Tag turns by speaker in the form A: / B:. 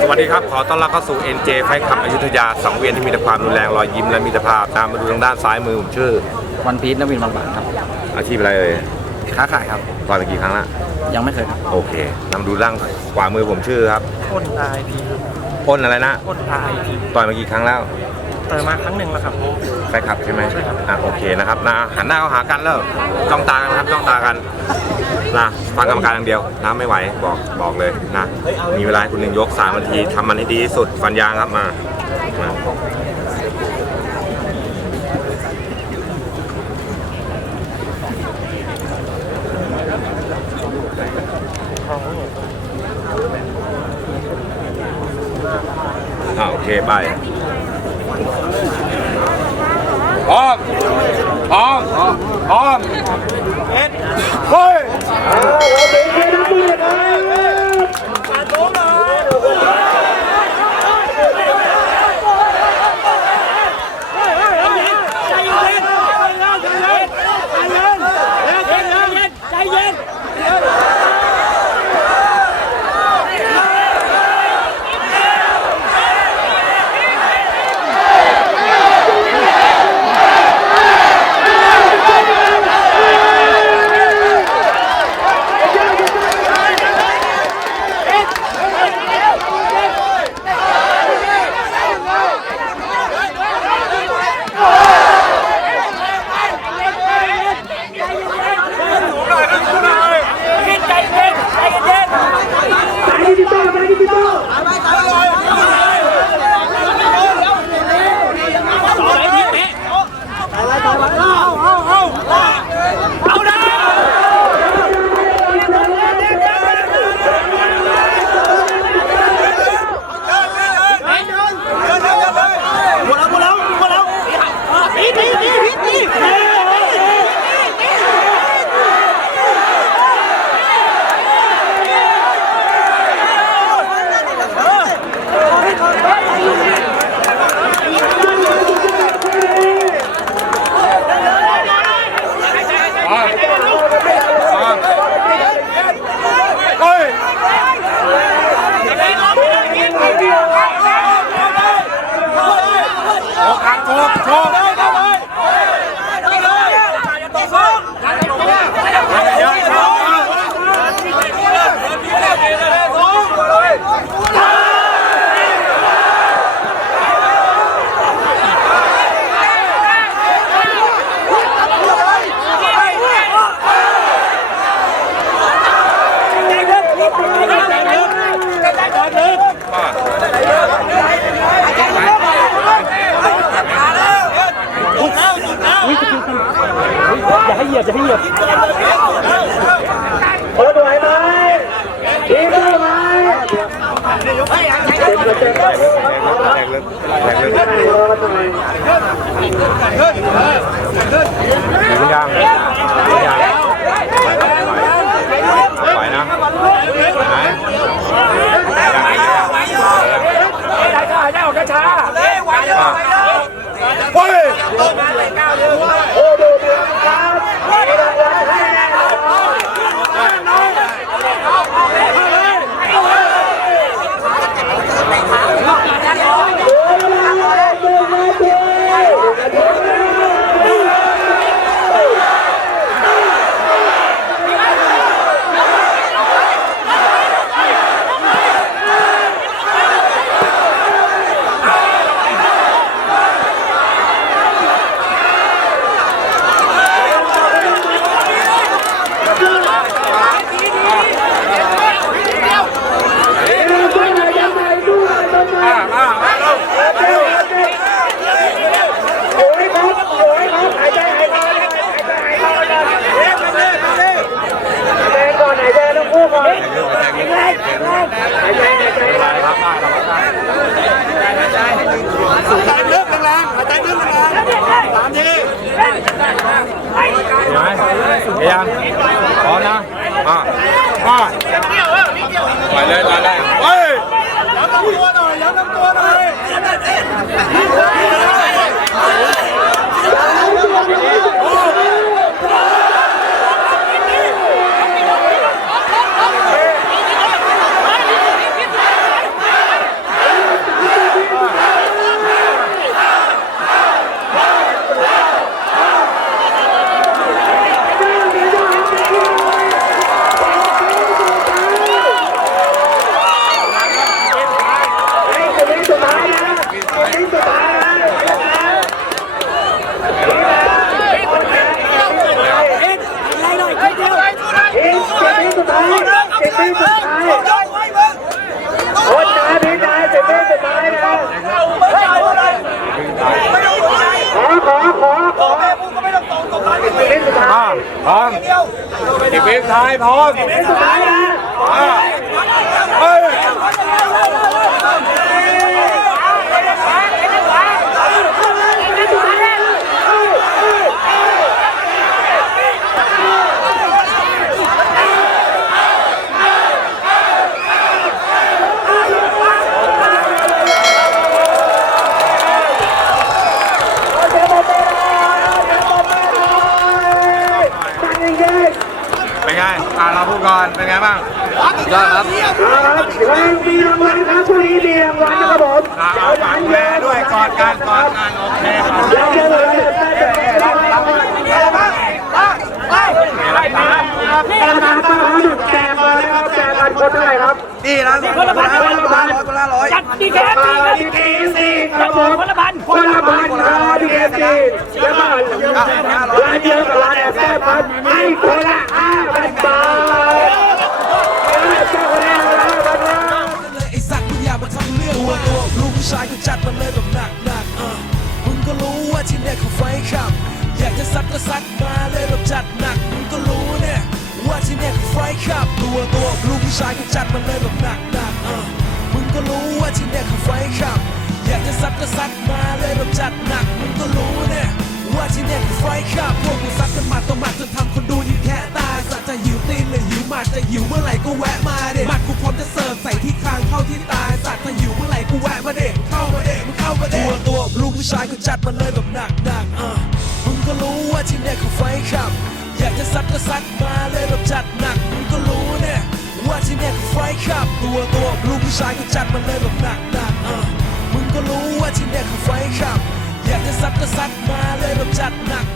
A: สวัสดีครับ ขอต้อนรับเข้าสู่ NJ ไฟขับอยุธยา สังเวียนที่มีแต่ความรุนแรงรอยยิ้มและมิตรภาพตามมาดูทางด้านซ้ายมือผมชื่อ
B: วันพีชนวินบางบานครับ
A: อาชีพอะไรเอ่ย
B: ค้าขายครับ
A: ต่อยมากี่ครั้งละ
B: ยังไม่เคยครับ
A: โอเคนำดูร่างขวามือผมชื่อครับ
C: พ่นตายพี
A: อ้นอะไรนะ
C: พ่นตายพี
A: ต่อยมากี่ครั้งแล้ว
C: เติมมาครั้งหนึ่งแล้วครับ
A: ไฟขับใช่ไหม
C: ใช่ครับ
A: อะโอเคนะครับนะหันหน้าเข้าหากันแล้วจ้องตากันนะครับจ้องตากันนะฟังกรรมการอย่างเดียวนะไม่ไหวบอกบอกเลยนะมีเวลาให้คุณหนึ่งยกสามนาทีทำมันให้ดีที่สุดฟันยางครับมามาอ่าโอเคไป พร้อมพร้อมพร้อมเอ็ดเฮ้ยเขาดโชกโชกเยอะโชก
C: อย่าให้เหยียบอย่าให้เหยียบ
D: คนไหวไหมทีมได้ไหมเป็นประเด็นได้
A: แรงลึกแรงลึก
D: รอหน่อย
A: มียางมียางไหวนะไหน
C: ได้ได้ได้ออกช้า
A: เพ
D: ร้อ
A: ม
D: สิบท้า
A: ยพร้อม
D: สิบ
A: เฮ้ย อ่าเราพูดก่อนเป็นไงบ้าง
B: ยอดครับ
D: ๆครับเรามีรางวัลครับผู้นี้มีรางวัลนะครับผม
A: อ่าเอาฝากดูแลด้วยกอดกันกอดกันโอเคครับ
D: เดี๋ยวเจอเลยได้จะเป็นรางวัลกรรมการต้องรู้จุดแจกมาแล้วครับแจกกันคนเท่าไหร่ครับ
B: นี่นะ
D: คนละพันคนละพัน
B: คนละร้อย
C: จัดดีแคส
D: มา
C: ดีครับ
D: ดีเคซีครับผม
C: คนละพัน
D: คนละพันครับดีเคซีแก็ซั
E: ดมาเลยแบบจัดหนักมึงก็รู้เนี่ยว่าที่เนี่ยเขาไฟขับตัวตัวลูกผู้ชายก็จัดมันเลยแบบหนักหนักเออมึงก็รู้ว่าที่เนี่ยเขาไฟขับ อยากจะซัดก็ซัดมาเลยแบบจัดหนักมึงก็รู้เนี่ยว่าที่เนี่ยเขาไฟขับพวกกูซัดกันมัดต่อหมัดจนทำคนดูยิ่งแค่ตายสัตว์จะหิวตีนหรือหิวมัดจะหิวเมื่อไหร่ก็แวะมาเด็หมัดกูพร้อมจะเสิร์ฟใส่ที่คางเข้าที่ตายสัตว์ถ้าหิวเมื่อไหร่กูแวะมาเด็เข้ามาเด็มึงเข้ามาเด็ตัวตัวลูกผู้ชายก็จัดมันเลยแบบหนักหนัก ที่เนี่ยคือไฟขับ อยากจะซัดก็ซัดมาเลยแบบจัดหนักมึงก็รู้เนี่ยว่าที่เนี่ยคือไฟขับ ตัวตัวลูกผู้ชายก็จัดมาเลยแบบหนักหนักเออมึงก็รู้ว่าที่เนี่ยคือไฟขับ อยากจะซัดก็ซัดมาเลยแบบจัดหนัก